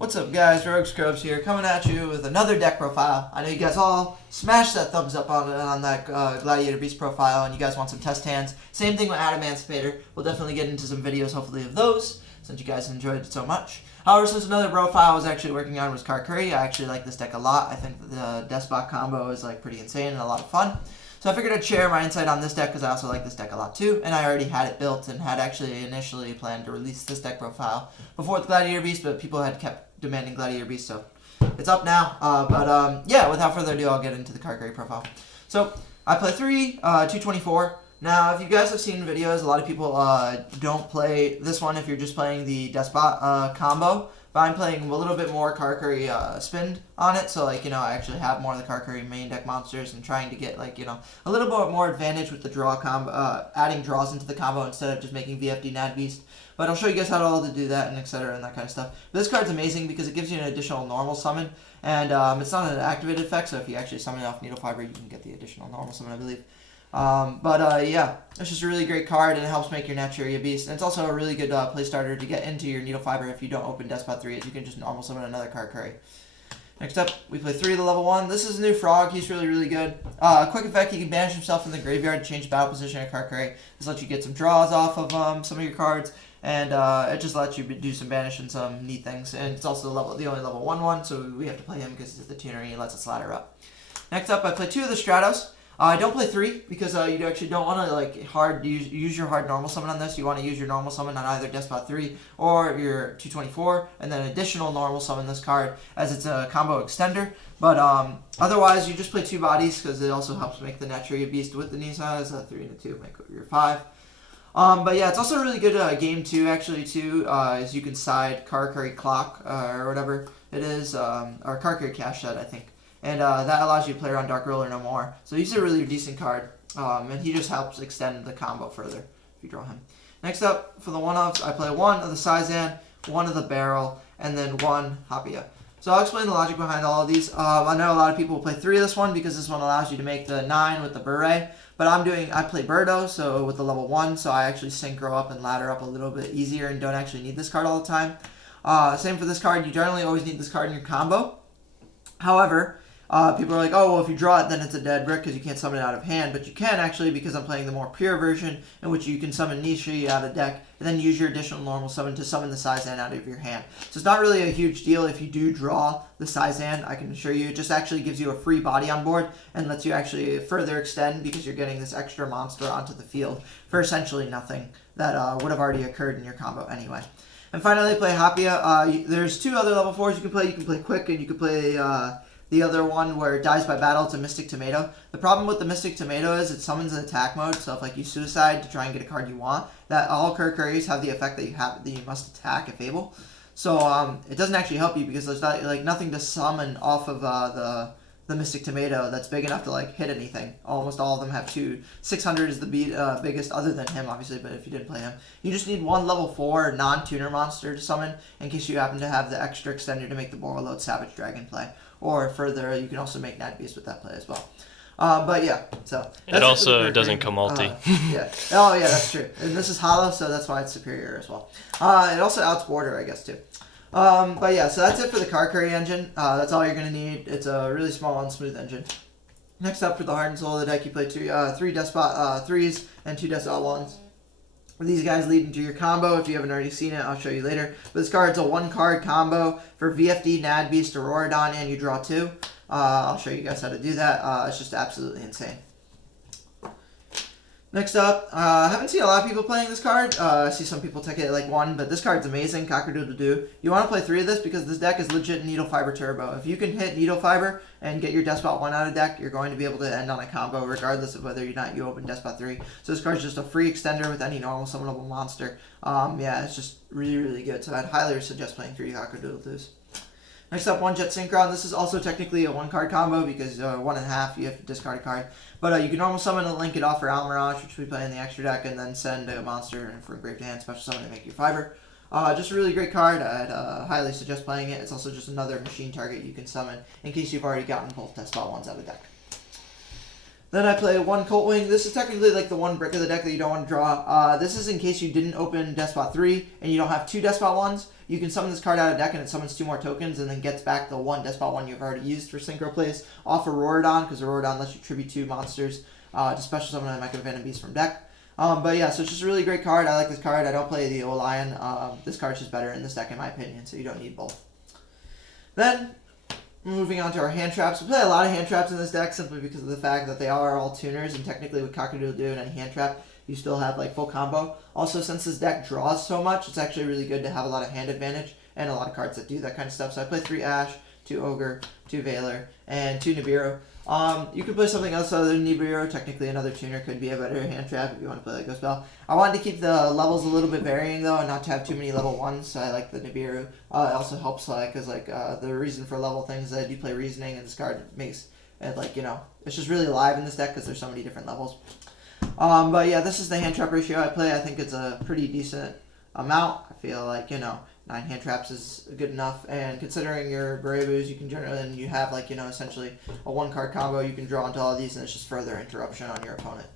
What's up guys, Rogue Scrubs here, coming at you with another deck profile. I know you guys all smashed that thumbs up on that Gladiator Beast profile and you guys want some test hands. Same thing with Adamantipator. We'll definitely get into some videos hopefully of those, since you guys enjoyed it so much. However, since another profile I was actually working on was Karakuri, I actually like this deck a lot. I think the Deskbot combo is like pretty insane and a lot of fun. So I figured I'd share my insight on this deck because I also like this deck a lot too, and I already had it built and had actually initially planned to release this deck profile before the Gladiator Beast, but people had kept demanding Gladiator Beast, so it's up now. Yeah, without further ado, I'll get into the Karakuri profile. So I play 224. Now, if you guys have seen videos, a lot of people don't play this one if you're just playing the Deskbot combo. But I'm playing a little bit more Karakuri spin on it, so like, I actually have more of the Karakuri main deck monsters and trying to get like, a little bit more advantage with the draw combo, adding draws into the combo instead of just making VFD Nad Beast. But I'll show you guys how to do that and etc. and that kind of stuff. But this card's amazing because it gives you an additional normal summon, and it's not an activated effect, so if you actually summon it off Needle Fiber, you can get the additional normal summon, I believe. Yeah, it's just a really great card and it helps make your Naturia Beast. And it's also a really good play starter to get into your Needle Fiber if you don't open Deskbot 3, as you can just normal summon another Karakuri. Next up, we play 3 of the level 1. This is a new frog. He's really good. Quick effect, he can banish himself in the graveyard to change battle position of Karakuri. This lets you get some draws off of some of your cards, and it just lets you do some banish and some neat things. And it's also the only level 1/1, so we have to play him because he's the tuner and he lets us ladder up. Next up, I play 2 of the Stratos. I don't play 3 because you actually don't want to like use your hard normal summon on this. You want to use your normal summon on either Deskbot 3 or your 224, and then additional normal summon this card as it's a combo extender. But otherwise, you just play 2 bodies because it also helps make the Naturia Beast with the knee size. 3 and a 2 make your 5. But yeah, it's also a really good game 2 actually too, as you can side Karakuri Clock or whatever it is, or Karakuri Cash Set I think. And that allows you to play around Dark Ruler no more. So he's a really decent card, and he just helps extend the combo further if you draw him. Next up, for the one-offs, I play 1 of the Saizan, 1 of the Barrel, and then 1 Hapia. So I'll explain the logic behind all of these. I know a lot of people will play 3 of this one because this one allows you to make the 9 with the Beret. But I play Birdo, so with the level 1, so I actually synchro up and ladder up a little bit easier and don't actually need this card all the time. Same for this card, you generally always need this card in your combo. However, people are like, oh, well, if you draw it, then it's a dead brick because you can't summon it out of hand. But you can actually, because I'm playing the more pure version, in which you can summon Nishi out of deck, and then use your additional normal summon to summon the Saizan out of your hand. So it's not really a huge deal if you do draw the Saizan, I can assure you. It just actually gives you a free body on board, and lets you actually further extend, because you're getting this extra monster onto the field for essentially nothing that would have already occurred in your combo anyway. And finally, I play Hapia. There's 2 other level 4s you can play. You can play Quick, and you can play the other one where it dies by battle. It's a Mystic Tomato. The problem with the Mystic Tomato is it summons an attack mode, so if like you suicide to try and get a card you want, that all Karakuris have the effect that you must attack if able. So it doesn't actually help you because there's not, like nothing to summon off of the Mystic Tomato that's big enough to like hit anything. Almost all of them have 2. 600 is the biggest other than him obviously, but if you didn't play him, you just need 1 level 4 non-tuner monster to summon in case you happen to have the extra extender to make the Borreload Savage Dragon play. Or further, you can also make Nad Beast with that play as well. But yeah, so it also doesn't come multi. Yeah. Oh yeah, that's true. And this is hollow, so that's why it's superior as well. It also outs border, I guess, too. But yeah, so that's it for the Karakuri engine. That's all you're gonna need. It's a really small and smooth engine. Next up, for the heart and soul of the deck, you play 3 Deskbot 3s and 2 Deskbot 1s. These guys lead into your combo. If you haven't already seen it, I'll show you later. But this card's a 1-card combo for VFD, Nad Beast, Auroradon, and you draw 2. I'll show you guys how to do that. It's just absolutely insane. Next up, I haven't seen a lot of people playing this card. I see some people take it like 1, but this card's amazing, Cock-a-doodle-doo. You want to play 3 of this because this deck is legit Needle Fiber Turbo. If you can hit Needle Fiber and get your Deskbot 1 out of deck, you're going to be able to end on a combo regardless of whether or not you open Deskbot 3. So this card's just a free extender with any normal summonable monster. Yeah, it's just really good. So I'd highly suggest playing 3 Cock-a-doodle-doos. Next up, 1 Jet Synchron. This is also technically a 1-card combo because 1.5 you have to discard a card. But you can normal summon and link it off for Almirage, which we play in the extra deck, and then send a monster from grave to hand, special summon to make your fiber. Just a really great card. I'd highly suggest playing it. It's also just another machine target you can summon in case you've already gotten both Deskbot 1s out of deck. Then I play 1 Coltwing. This is technically like the 1 brick of the deck that you don't want to draw. This is in case you didn't open Deskbot 3 and you don't have 2 Deskbot 1s. you can summon this card out of deck and it summons 2 more tokens and then gets back the 1 Deskbot 1 you've already used for synchro plays off of Rorodon, because Rorodon lets you tribute 2 monsters to special summon a Mecha Venom Beast from deck. But yeah, so it's just a really great card. I like this card. I don't play the O-Lion. This card's just better in this deck in my opinion, so you don't need both. Then, moving on to our hand traps. We play a lot of hand traps in this deck simply because of the fact that they are all tuners, and technically with Cock-a-doodle-doo and any hand trap, you still have like full combo. Also, since this deck draws so much, it's actually really good to have a lot of hand advantage and a lot of cards that do that kind of stuff. So I play 3 Ash, 2 Ogre, 2 Veiler, and 2 Nibiru. You could play something else other than Nibiru. Technically, another tuner could be a better hand trap if you want to play like Ghost Bell. I wanted to keep the levels a little bit varying though, and not to have too many level 1s. So I like the Nibiru. It also helps because the reason for level things is I do play Reasoning, and this card makes it it's just really alive in this deck because there's so many different levels. But yeah, this is the hand trap ratio I play. I think it's a pretty decent amount. I feel like 9 hand traps is good enough, and considering your Barebus, you can generally, and you have essentially a 1-card combo, you can draw into all of these, and it's just further interruption on your opponent.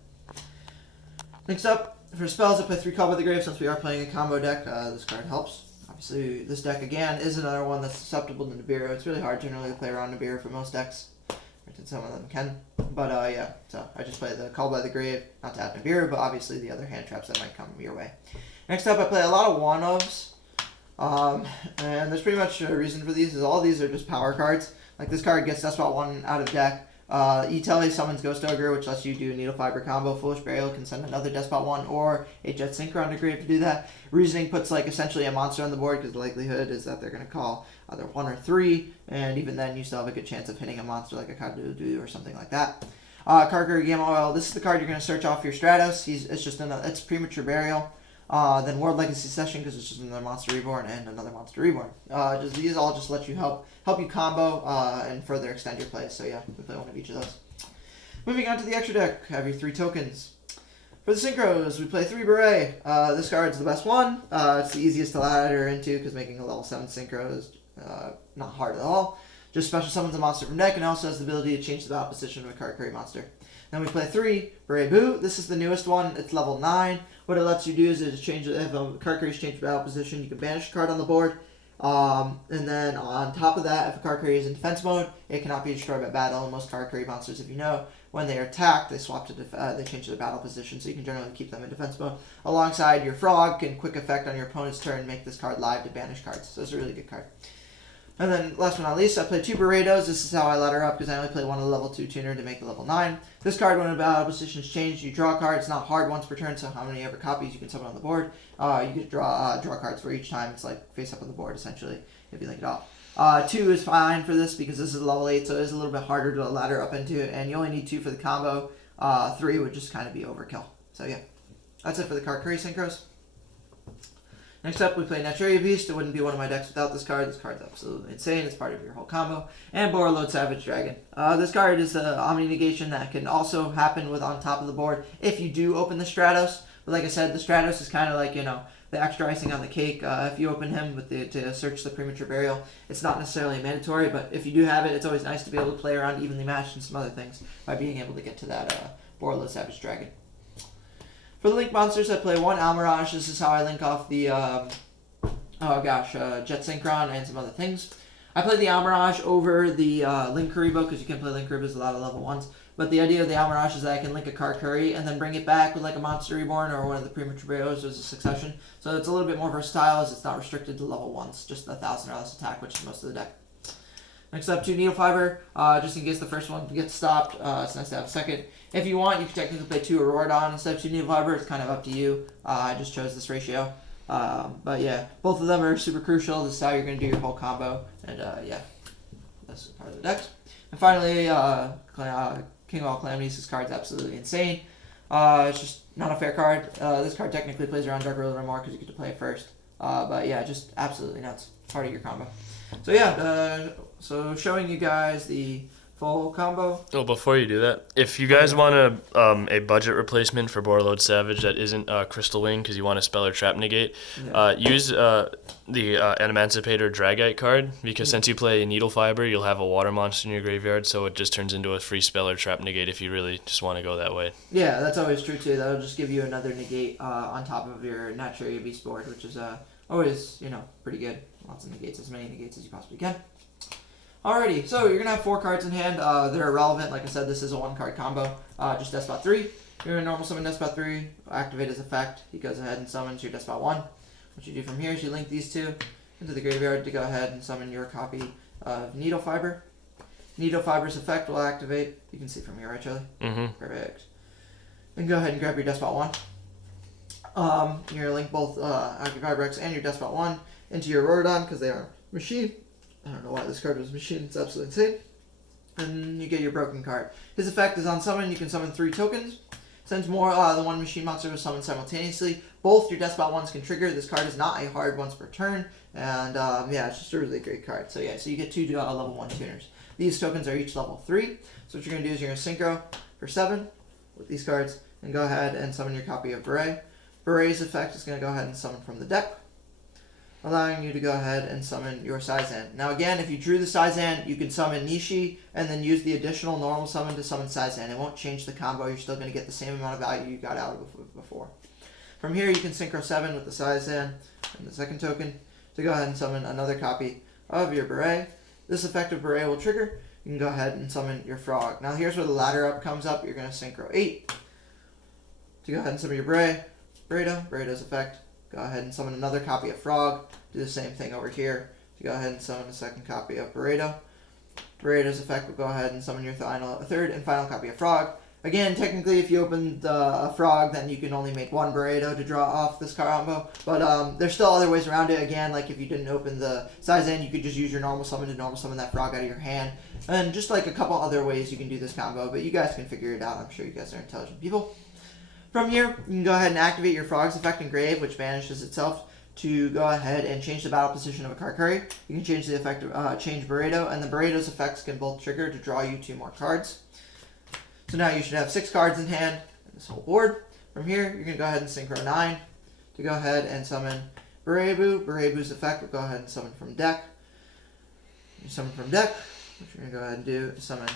Next up, for spells, I play 3 Call by the Grave. Since we are playing a combo deck, this card helps. Obviously, this deck again is another one that's susceptible to Nibiru. It's really hard generally to play around Nibiru for most decks. Some of them can, but yeah, so I just play the Call by the Grave, not to have Nibiru, but obviously the other hand traps that might come your way. Next up, I play a lot of one-ofs. And there's pretty much a reason for these, is all these are just power cards. Like this card gets Deskbot 1 out of deck. E-Tele summons Ghost Ogre, which lets you do a Needle Fiber combo. Foolish Burial can send another Deskbot 1 or a Jet Synchron to grave to do that. Reasoning puts essentially a monster on the board, because the likelihood is that they're going to call either 1 or 3, and even then you still have a good chance of hitting a monster like a Cock-a-doodle-doo or something like that. Karakuri Gamma Oil, this is the card you're going to search off your Stratos. It's Premature Burial. Then World Legacy Session, because it's just another Monster Reborn and another Monster Reborn. These all just let you help you combo and further extend your play. So yeah, we play one of each of those. Moving on to the extra deck, have your 3 tokens. For the Synchros, we play 3 Beret. This card's the best one. It's the easiest to ladder into, because making a level 7 Synchro is not hard at all. Just special summons a monster from deck, and also has the ability to change the battle position of a Karakuri monster. Then we play 3 Beret Boo. This is the newest one. It's level 9. What it lets you do is if a Karakuri's changed battle position, you can banish a card on the board. And then on top of that, if a Karakuri is in defense mode, it cannot be destroyed by battle. And most Karakuri monsters, if you know, when they are attacked, they swap to they change their battle position, so you can generally keep them in defense mode. Alongside your Frog can quick effect on your opponent's turn, make this card live to banish cards. So it's a really good card. And then, last but not least, I play 2 Beretos. This is how I ladder up, because I only play 1 of the level 2 tuner to make the level 9. This card, when a battle position is changed, you draw a card. It's not hard once per turn, so how many ever copies you can summon on the board. You get to draw cards for each time. It's like face up on the board, essentially, if you link it off. 2 is fine for this, because this is level 8, so it is a little bit harder to ladder up into, and you only need 2 for the combo. 3 would just kind of be overkill. So yeah, that's it for the Karakuri Synchros. Next up, we play Naturia Beast. It wouldn't be one of my decks without this card. This card's absolutely insane. It's part of your whole combo. And Borreload Savage Dragon. This card is the Omni Negation that can also happen with on top of the board if you do open the Stratos. But like I said, the Stratos is kind of like, the extra icing on the cake. If you open him to search the Premature Burial, it's not necessarily mandatory, but if you do have it, it's always nice to be able to play around Evenly Matched and some other things by being able to get to that Borreload Savage Dragon. For the Link monsters, I play 1 Almirage. This is how I link off the, Jet Synchron and some other things. I play the Almirage over the Link Kuribo, because you can play Link Kuribo's a lot of level 1s. But the idea of the Almirage is that I can link a Karakuri and then bring it back with like a Monster Reborn or one of the Premature Burials as a succession. So it's a little bit more versatile, as it's not restricted to level 1s, just 1,000 or less attack, which is most of the deck. Next up, 2 Needle Fiber, just in case the first one gets stopped. It's nice to have a second. If you want, you can technically play 2 Auroradon instead of 2 Needle Fiber. It's kind of up to you. I just chose this ratio. But yeah, both of them are super crucial. This is how you're going to do your whole combo. And yeah, that's part of the decks. And finally, King of All Calamities. This card's absolutely insane. It's just not a fair card. This card technically plays around Dark Ruler more because you get to play it first. But yeah, just absolutely nuts. Part of your combo. So yeah, so showing you guys the full combo. Oh, before you do that, if you guys want a budget replacement for Borreload Savage that isn't Crystal Wing because you want to spell or trap negate, use the Emancipator Dragite card, because since you play Needle Fiber, you'll have a water monster in your graveyard, so it just turns into a free spell or trap negate if you really just want to go that way. Yeah, that's always true too. That'll just give you another negate on top of your Naturia Beast board, which is Always, pretty good. Lots of negates, as many negates as you possibly can. Alrighty, so you're going to have 4 cards in hand. They're irrelevant. Like I said, this is a 1-card combo. Just Deskbot 3. You're going to normal summon Deskbot 3. Activate his effect. He goes ahead and summons your Deskbot 1. What you do from here is you link these two into the graveyard to go ahead and summon your copy of Needle Fiber. Needle Fiber's effect will activate. You can see from here, right, Charlie? Mm-hmm. Perfect. Then go ahead and grab your Deskbot 1. You're going to link both AccuVibrex and your Deskbot 1 into your Rorodon because they are machine. I don't know why this card was machine. It's absolutely insane. And you get your broken card. His effect is on summon. You can summon 3 tokens. Since more than 1 machine monster was summoned simultaneously, both your Deskbot 1s can trigger. This card is not a hard once per turn. And yeah, it's just a really great card. So yeah, so you get 2 level 1 tuners. These tokens are each level 3. So what you're going to do is you're going to synchro for 7 with these cards. And go ahead and summon your copy of Beret. Beret's effect is going to go ahead and summon from the deck, allowing you to go ahead and summon your Saizan. Now again, if you drew the Saizan, you can summon Nishi and then use the additional normal summon to summon Saizan. It won't change the combo. You're still going to get the same amount of value you got out of before. From here, you can synchro 7 with the Saizan and the second token to go ahead and summon another copy of your Beret. This effect of Beret will trigger. You can go ahead and summon your Frog. Now here's where the ladder up comes up. You're going to synchro 8 to go ahead and summon your Burrito's effect. Go ahead and summon another copy of Frog. Do the same thing over here to go ahead and summon a second copy of Burrito. Burrito's effect will go ahead and summon your third and final copy of Frog. Again, technically, if you opened a Frog, then you can only make 1 Burrito to draw off this combo. But there's still other ways around it. Again, like if you didn't open the Saizan, you could just use your normal summon to normal summon that Frog out of your hand. And just like a couple other ways you can do this combo. But you guys can figure it out. I'm sure you guys are intelligent people. From here, you can go ahead and activate your Frog's effect in Grave, which banishes itself, to go ahead and change the battle position of a Karakuri. You can change the effect of change Burrito, and the Burrito's effects can both trigger to draw you 2 more cards. So now you should have 6 cards in hand in this whole board. From here, you're going to go ahead and synchro 9 to go ahead and summon Burebu. Burebu's effect will go ahead and summon from deck. You summon from deck, what you're going to go ahead and do is summon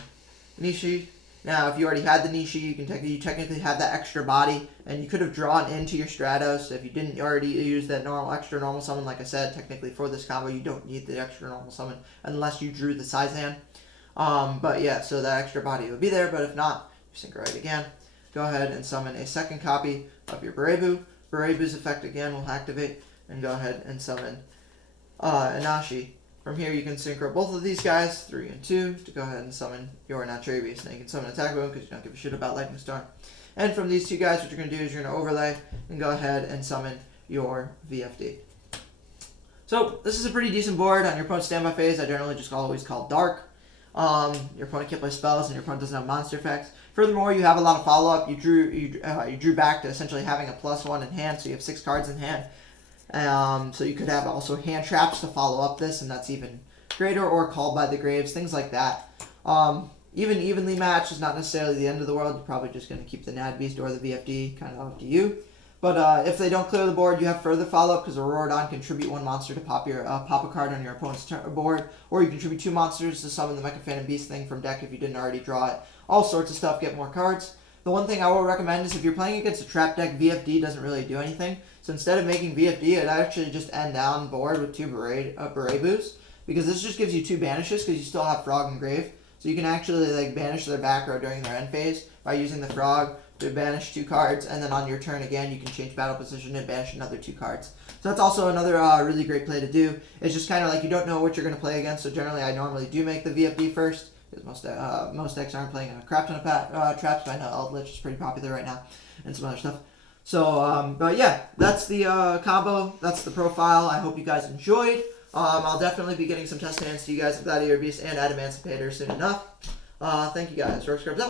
Nishi. Now, if you already had the Nishi, you technically have that extra body, and you could have drawn into your Stratos. If you didn't already use that extra normal summon, like I said, technically for this combo, you don't need the extra normal summon unless you drew the Saizan. But yeah, so that extra body would be there, but if not, you synchro it again. Go ahead and summon a second copy of your Burebu. Burebu's effect again will activate, and go ahead and summon Inashi. From here, you can synchro both of these guys, 3 and 2, to go ahead and summon your Natravius. Now you can summon Attack Boom because you don't give a shit about Lightning Storm. And from these 2 guys, what you're going to do is you're going to overlay and go ahead and summon your VFD. So this is a pretty decent board. On your opponent's standby phase, I generally just always call Dark. Your opponent can't play spells, and your opponent doesn't have monster effects. Furthermore, you have a lot of follow-up. You drew back to essentially having a +1 in hand, so you have 6 cards in hand. So you could have also hand traps to follow up this, and that's even greater, or called by the graves, things like that. Even evenly matched is not necessarily the end of the world. You're probably just going to keep the Nad Beast or the VFD, kind of up to you. But if they don't clear the board, you have further follow-up because Aurorodon can contribute 1 monster to pop a card on your opponent's board, or you contribute 2 monsters to summon the Mecha Phantom Beast thing from deck if you didn't already draw it. All sorts of stuff, get more cards. The one thing I will recommend is if you're playing against a trap deck, VFD doesn't really do anything. So instead of making VFD, I'd actually just end down board with 2 Burebus, because this just gives you 2 banishes because you still have Frog and Grave. So you can actually banish their back row during their end phase by using the Frog to banish 2 cards, and then on your turn again you can change battle position and banish another 2 cards. So that's also another really great play to do. It's just kind of like you don't know what you're going to play against, so generally I normally do make the VFD first, because most decks aren't playing a crap ton of traps, but I know Eldritch is pretty popular right now, and some other stuff. So, but yeah, that's the combo, that's the profile. I hope you guys enjoyed. I'll definitely be getting some test hands to you guys of Gladiator Beast and Adamancipator soon enough. Thank you guys. Rogue Scrubs out.